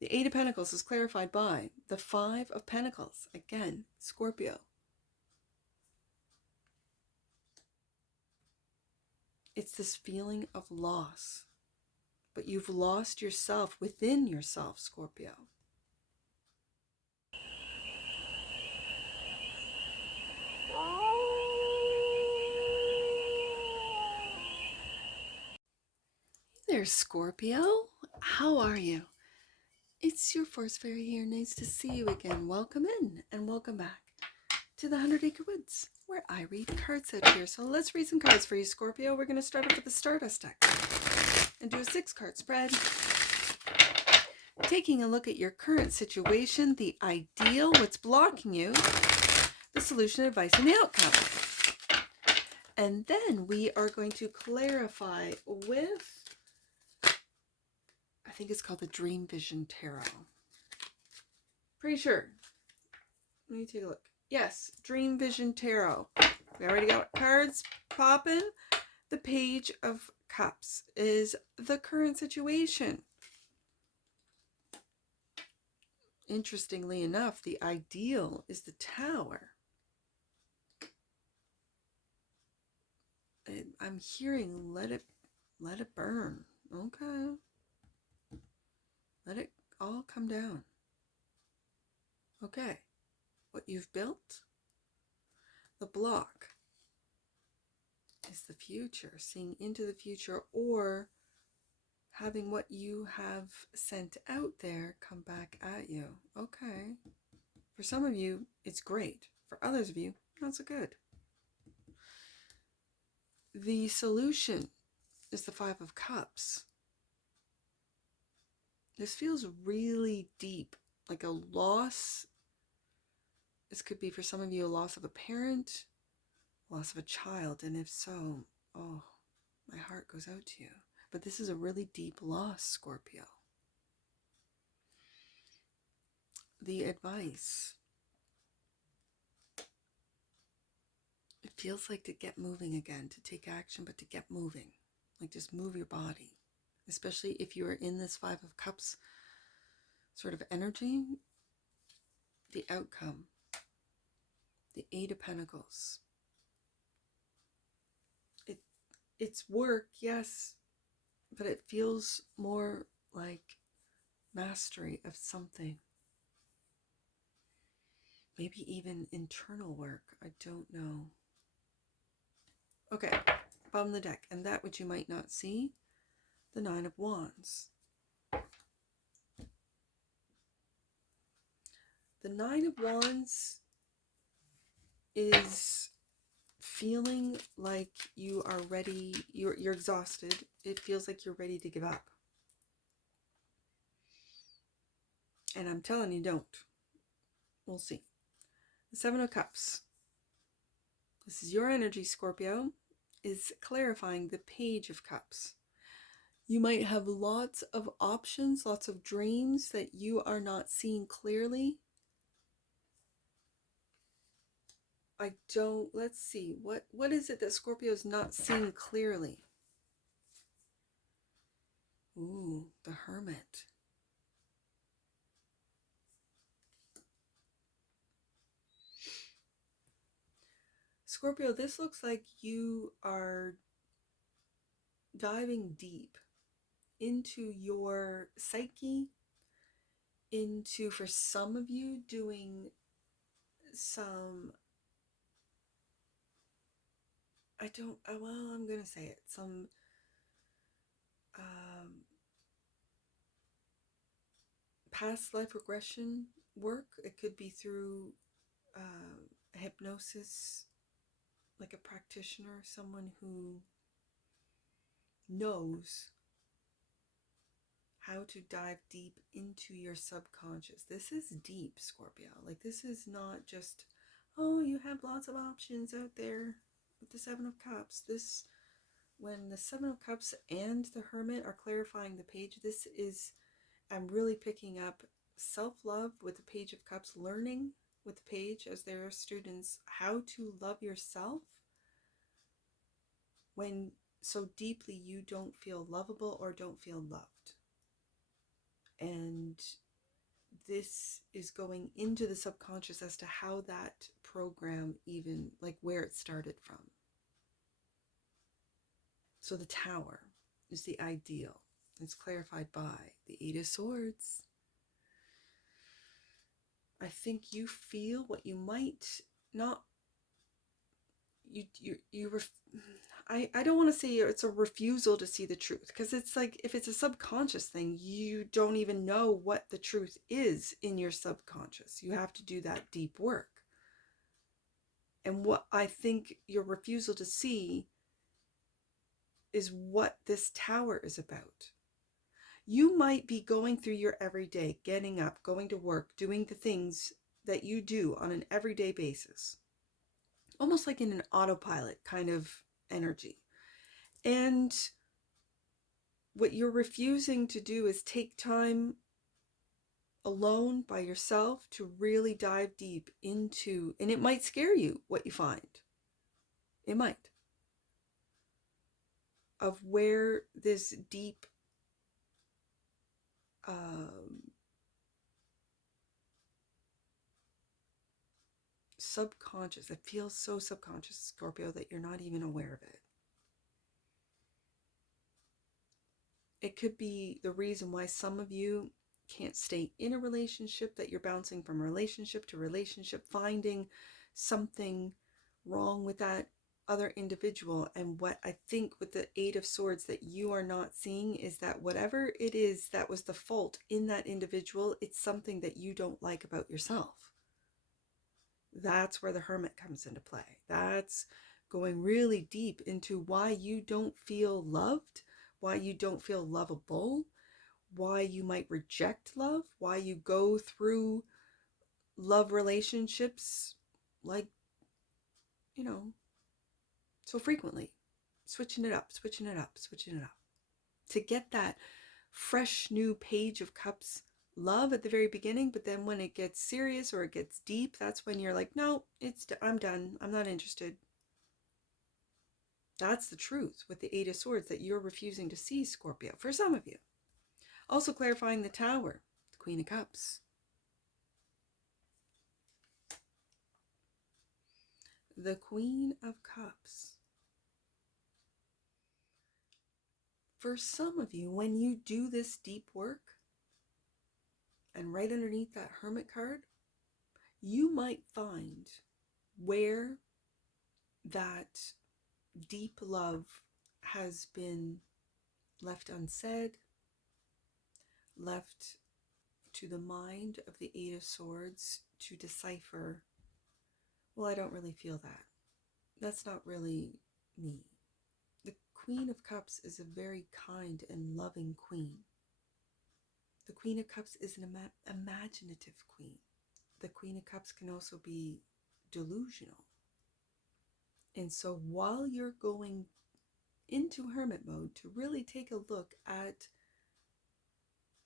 The Eight of Pentacles is clarified by the Five of Pentacles. Again, Scorpio. It's this feeling of loss. But you've lost yourself within yourself, Scorpio. Hey there, Scorpio. How are you? It's your Force Fairy here. Nice to see you again. Welcome in and welcome back to the 100 Acre Woods, where I read cards out here. So let's read some cards for you, Scorpio. We're going to start off with the Stardust deck and do a 6-card spread. Taking a look at your current situation, the ideal, what's blocking you, the solution, advice, and the outcome. And then we are going to clarify with, I think it's called the Dream Vision Tarot. Pretty sure. Let me take a look. Yes, Dream Vision Tarot. We already got cards popping. The Page of Cups is the current situation. Interestingly enough, the ideal is the Tower. I'm hearing let it burn. Okay. Let it all come down. Okay. What you've built, the block, is the future, seeing into the future, or having what you have sent out there come back at you. Okay. For some of you, it's great. For others of you, not so good. The solution is the Five of Cups. This feels really deep, like a loss. This could be for some of you a loss of a parent, loss of a child, and if so, oh, my heart goes out to you. But this is a really deep loss, Scorpio. The advice. It feels like to get moving again, to take action, but to get moving. Like just move your body. Especially if you are in this Five of Cups sort of energy. The outcome. The Eight of Pentacles. It's work, yes, but it feels more like mastery of something. Maybe even internal work. I don't know. Okay, bottom of the deck. And that which you might not see, the Nine of Wands. The Nine of Wands is feeling like you are ready, you're exhausted. It feels like you're ready to give up. And I'm telling you, don't. We'll see. The Seven of Cups. This is your energy, Scorpio, is clarifying the Page of Cups. You might have lots of options, lots of dreams that you are not seeing clearly. Let's see, what is it that Scorpio is not seeing clearly? Ooh, the Hermit. Scorpio, this looks like you are diving deep into your psyche, into, for some of you, doing some, I'm going to say it, some past life regression work. It could be through hypnosis, like a practitioner, someone who knows how to dive deep into your subconscious. This is deep, Scorpio. Like, this is not just, oh, you have lots of options out there with the Seven of Cups. When the Seven of Cups and the Hermit are clarifying the page, this is, I'm really picking up self-love with the Page of Cups, learning with the page as their students how to love yourself when so deeply you don't feel lovable or don't feel loved. And this is going into the subconscious as to how that program even, like where it started from. So the Tower is the ideal. It's clarified by the Eight of Swords. I think you feel what you might not, I don't want to say it's a refusal to see the truth, because it's like, if it's a subconscious thing, you don't even know what the truth is in your subconscious. You have to do that deep work. And what I think your refusal to see is what this Tower is about. You might be going through your everyday, getting up, going to work, doing the things that you do on an everyday basis, almost like in an autopilot kind of energy. And what you're refusing to do is take time alone by yourself to really dive deep into, and it might scare you what you find. It might. Of where this deep subconscious, it feels so subconscious, Scorpio, that you're not even aware of it. It could be the reason why some of you can't stay in a relationship, that you're bouncing from relationship to relationship, finding something wrong with that other individual. And what I think with the Eight of Swords that you are not seeing is that whatever it is that was the fault in that individual, it's something that you don't like about yourself. That's where the Hermit comes into play. That's going really deep into why you don't feel loved, why you don't feel lovable, why you might reject love, why you go through love relationships like, so frequently, switching it up, to get that fresh new Page of Cups love at the very beginning. But then when it gets serious or it gets deep, that's when you're like, no, I'm done. I'm not interested. That's the truth with the Eight of Swords that you're refusing to see, Scorpio, for some of you. Also clarifying the Tower, the Queen of Cups. The Queen of Cups. For some of you, when you do this deep work, and right underneath that Hermit card, you might find where that deep love has been left unsaid, left to the mind of the Eight of Swords to decipher, well, I don't really feel that. That's not really me. The Queen of Cups is a very kind and loving queen. The Queen of Cups is an imaginative queen. The Queen of Cups can also be delusional. And so while you're going into hermit mode to really take a look at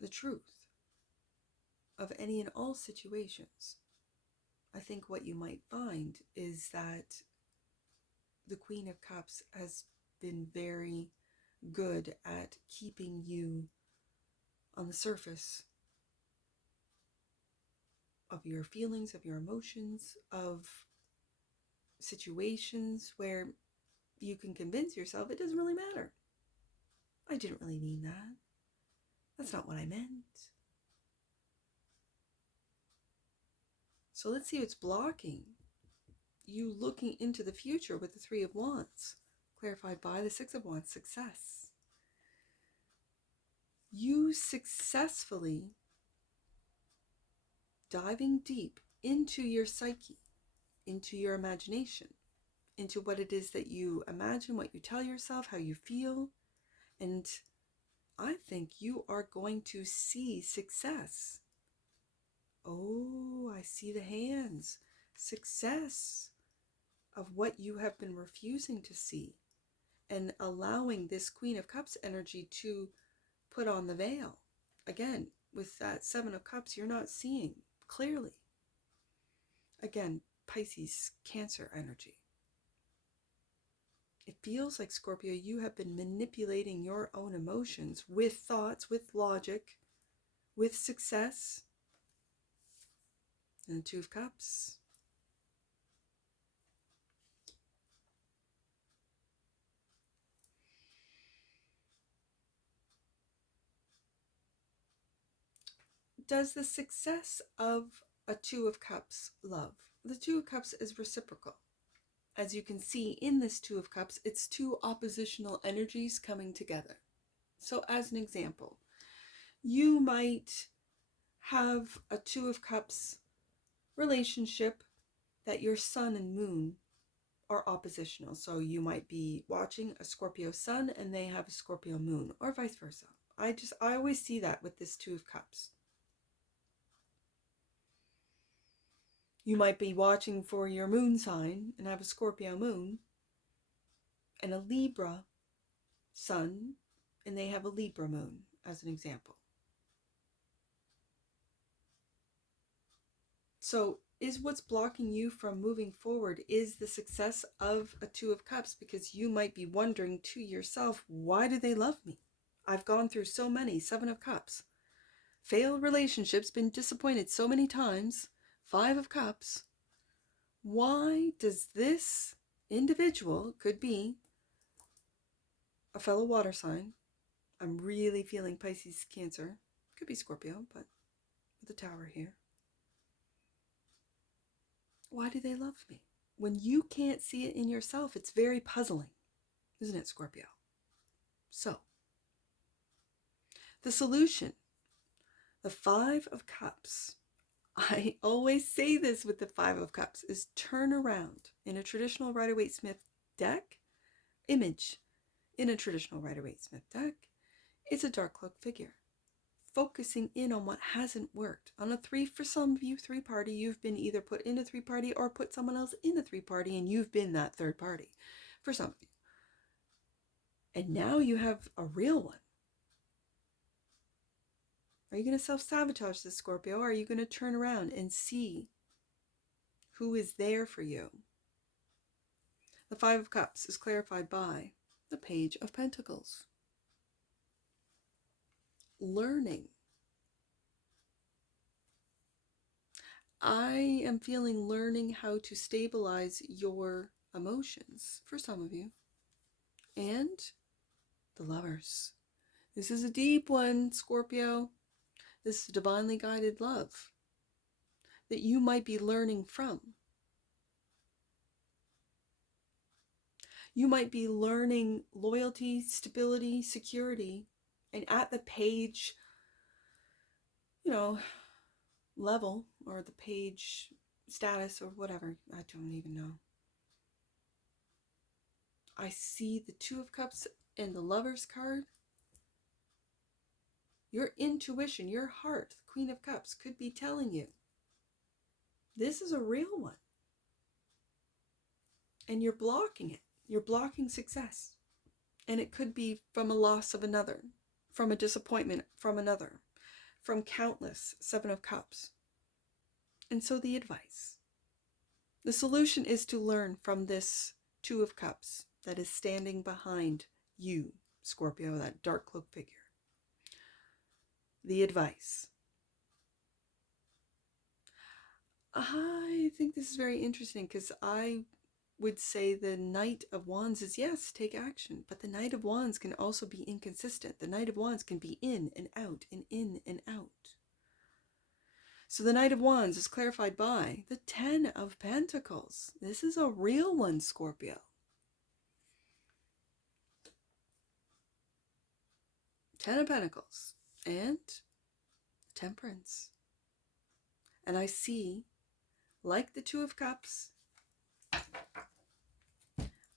the truth of any and all situations, I think what you might find is that the Queen of Cups has been very good at keeping you on the surface of your feelings, of your emotions, of situations where you can convince yourself it doesn't really matter. I didn't really mean that. That's not what I meant. So let's see what's blocking you looking into the future with the Three of Wands, clarified by the Six of Wands, success. You successfully diving deep into your psyche, into your imagination, into what it is that you imagine, what you tell yourself, how you feel. And I think you are going to see success. Oh, I see the hands. Success of what you have been refusing to see, and allowing this Queen of Cups energy to put on the veil. Again, with that Seven of Cups, you're not seeing clearly. Again, Pisces, Cancer energy. It feels like, Scorpio, you have been manipulating your own emotions with thoughts, with logic, with success. And the Two of Cups. Does the success of a Two of Cups love? The Two of Cups is reciprocal. As you can see in this Two of Cups, it's two oppositional energies coming together. So as an example, you might have a Two of Cups relationship that your sun and moon are oppositional. So you might be watching a Scorpio sun and they have a Scorpio moon, or vice versa. I always see that with this Two of Cups. You might be watching for your moon sign and have a Scorpio moon and a Libra sun, and they have a Libra moon, as an example. So is what's blocking you from moving forward is the success of a Two of Cups, because you might be wondering to yourself, why do they love me? I've gone through so many. Seven of Cups. Failed relationships, been disappointed so many times. Five of Cups. Why does this individual, could be a fellow water sign, I'm really feeling Pisces, Cancer, could be Scorpio, but with the Tower here. Why do they love me? When you can't see it in yourself, it's very puzzling, isn't it, Scorpio? So, the solution, the Five of Cups. I always say this with the Five of Cups, is turn around. In a traditional Rider-Waite-Smith deck, image in a traditional Rider-Waite-Smith deck, it's a dark cloak figure, focusing in on what hasn't worked. On a three, for some of you, three-party, you've been either put in a three-party or put someone else in a three-party, and you've been that third party for some of you. And now you have a real one. Are you going to self-sabotage this, Scorpio? Or are you going to turn around and see who is there for you? The Five of Cups is clarified by the Page of Pentacles. Learning. I am feeling learning how to stabilize your emotions for some of you. And the Lovers. This is a deep one, Scorpio. This is divinely guided love that you might be learning from. You might be learning loyalty, stability, security, and at the page, level, or the page status, or whatever, I don't even know. I see the Two of Cups and the Lovers card. Your intuition, your heart, the Queen of Cups, could be telling you this is a real one. And you're blocking it. You're blocking success. And it could be from a loss of another, from a disappointment from another, from countless Seven of Cups. And so the advice. The solution is to learn from this Two of Cups that is standing behind you, Scorpio, that dark cloak figure. The advice. I think this is very interesting, because I would say the Knight of Wands is, yes, take action, but the Knight of Wands can also be inconsistent. The Knight of Wands can be in and out and in and out. So the Knight of Wands is clarified by the Ten of Pentacles. This is a real one, Scorpio. Ten of Pentacles and Temperance. And I see, like the Two of Cups,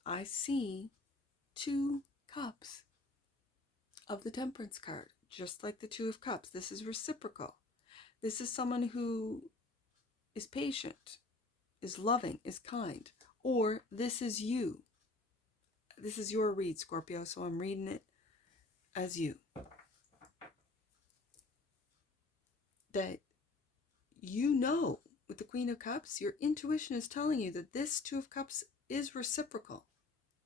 I see two cups of the Temperance card, just like the Two of Cups. This is reciprocal. This is someone who is patient, is loving, is kind, or this is you. This is your read, Scorpio, so I'm reading it as you. That you know, with the Queen of Cups, your intuition is telling you that this Two of Cups is reciprocal,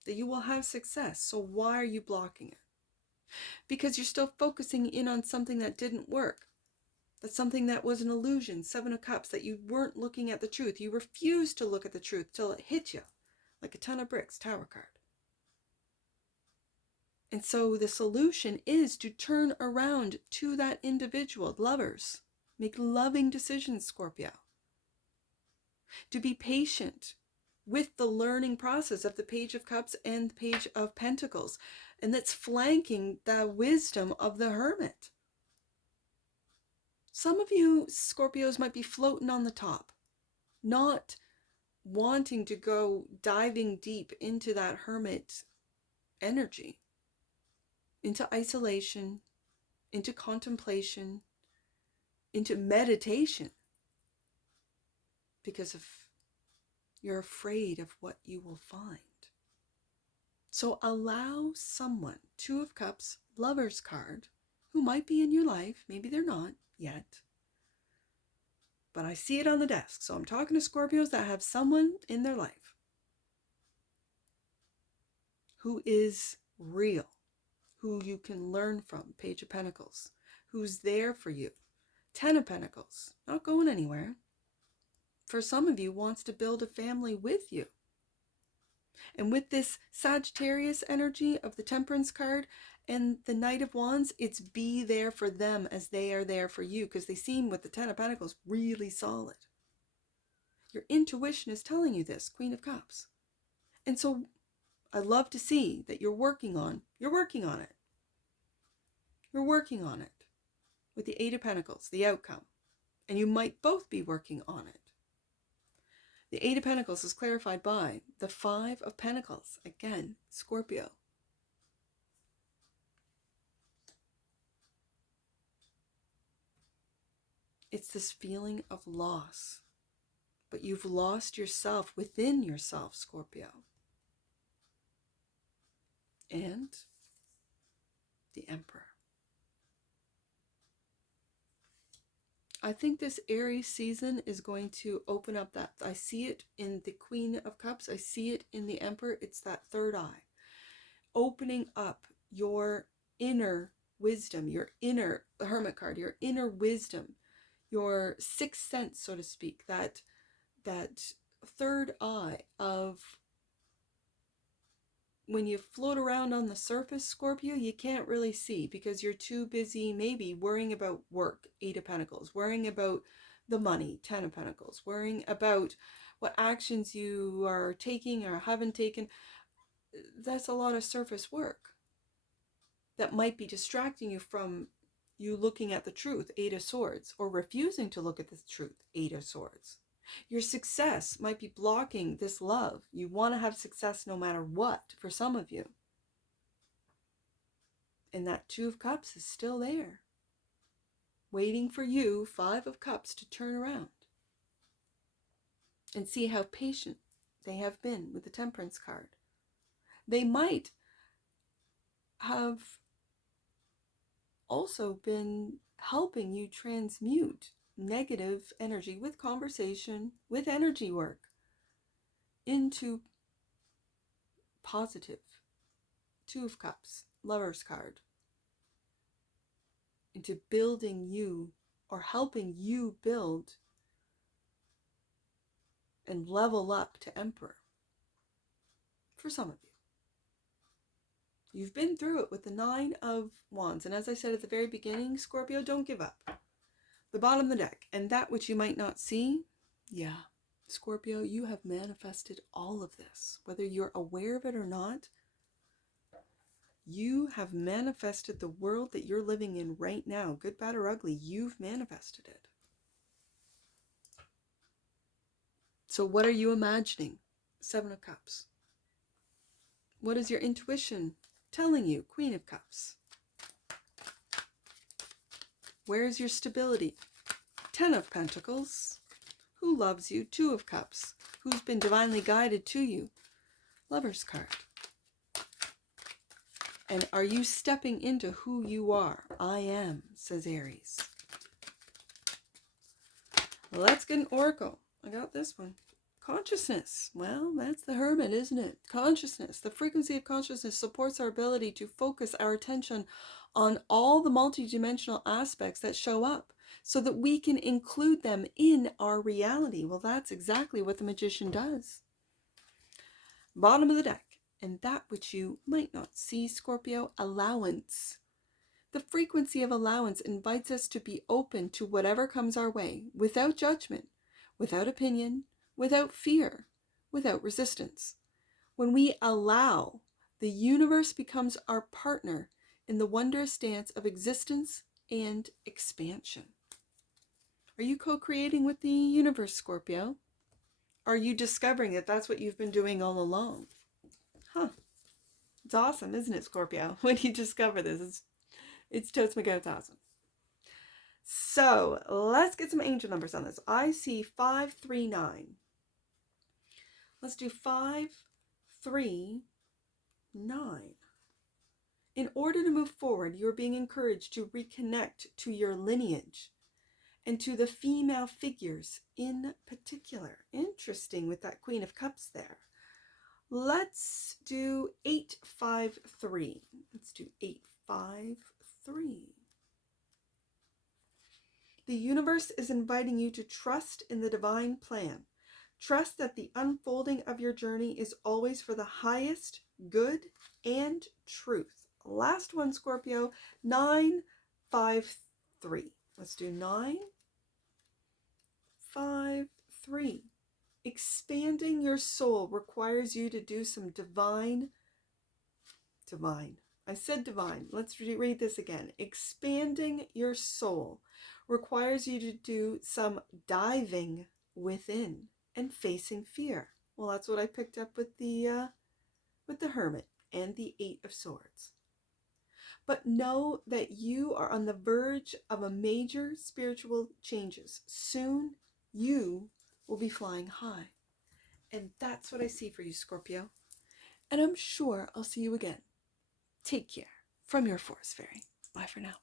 that you will have success. So why are you blocking it? Because you're still focusing in on something that didn't work. That's something that was an illusion. Seven of Cups, that you weren't looking at the truth. You refused to look at the truth till it hit you like a ton of bricks. Tower card. And so the solution is to turn around to that individual. Lovers, make loving decisions, Scorpio. To be patient with the learning process of the Page of Cups and the Page of Pentacles. And that's flanking the wisdom of the Hermit. Some of you Scorpios might be floating on the top, not wanting to go diving deep into that Hermit energy, into isolation, into contemplation, into meditation, because of you're afraid of what you will find. So allow someone, Two of Cups, Lover's card, who might be in your life, maybe they're not yet, but I see it on the desk. So I'm talking to Scorpios that have someone in their life who is real, who you can learn from. Page of Pentacles, who's there for you. Ten of Pentacles, not going anywhere. For some of you, wants to build a family with you. And with this Sagittarius energy of the Temperance card and the Knight of Wands, it's be there for them as they are there for you, because they seem, with the Ten of Pentacles, really solid. Your intuition is telling you this, Queen of Cups. And so I love to see that you're working on it. You're working on it with the Eight of Pentacles, the outcome. And you might both be working on it. The Eight of Pentacles is clarified by the Five of Pentacles. Again, Scorpio. It's this feeling of loss. But you've lost yourself within yourself, Scorpio. And the Emperor. I think this Aries season is going to open up that. I see it in the Queen of Cups. I see it in the Emperor. It's that third eye. Opening up your inner wisdom, your inner, the Hermit card, your inner wisdom, your sixth sense, so to speak, that third eye of when you float around on the surface, Scorpio, you can't really see because you're too busy maybe worrying about work, Eight of Pentacles, worrying about the money, Ten of Pentacles, worrying about what actions you are taking or haven't taken. That's a lot of surface work that might be distracting you from you looking at the truth, Eight of Swords, or refusing to look at the truth, Eight of Swords. Your success might be blocking this love. You want to have success no matter what for some of you. And that Two of Cups is still there, waiting for you, Five of Cups, to turn around and see how patient they have been with the Temperance card. They might have also been helping you transmute negative energy with conversation, with energy work, into positive. Two of Cups, Lover's card, into building you or helping you build and level up to Emperor. For some of you. You've been through it with the Nine of Wands. And as I said at the very beginning, Scorpio, don't give up. The bottom of the deck. And that which you might not see, yeah, Scorpio, you have manifested all of this. Whether you're aware of it or not, you have manifested the world that you're living in right now. Good, bad, or ugly, you've manifested it. So what are you imagining? Seven of Cups. What is your intuition telling you? Queen of Cups. Where is your stability? Ten of Pentacles. Who loves you? Two of Cups. Who's been divinely guided to you? Lover's card. And are you stepping into who you are? I am, says Aries. Let's get an oracle. I got this one. Consciousness. Well, that's the Hermit, isn't it? Consciousness. The frequency of consciousness supports our ability to focus our attention on all the multidimensional aspects that show up. so that we can include them in our reality. Well, that's exactly what the magician does. Bottom of the deck, and that which you might not see, Scorpio, allowance. The frequency of allowance invites us to be open to whatever comes our way, without judgment, without opinion, without fear, without resistance. When we allow, the universe becomes our partner in the wondrous dance of existence and expansion. Are you co-creating with the universe, Scorpio? Are you discovering that that's what you've been doing all along? Huh. It's awesome, isn't it, Scorpio? When you discover this, it's totes my goats awesome. So let's get some angel numbers on this. I see 539. Let's do 539. In order to move forward, you're being encouraged to reconnect to your lineage and to the female figures in particular. Interesting with that Queen of Cups there. Let's do 853. Let's do 853. The universe is inviting you to trust in the divine plan. Trust that the unfolding of your journey is always for the highest good and truth. Last one, Scorpio, 953. Let's do 953. Expanding your soul requires you to do some divine. I said divine. Let's read this again. Expanding your soul requires you to do some diving within and facing fear. Well, that's what I picked up with the Hermit and the Eight of Swords. But know that you are on the verge of a major spiritual changes. Soon you will be flying high. And that's what I see for you, Scorpio. And I'm sure I'll see you again. Take care from your Forest Fairy. Bye for now.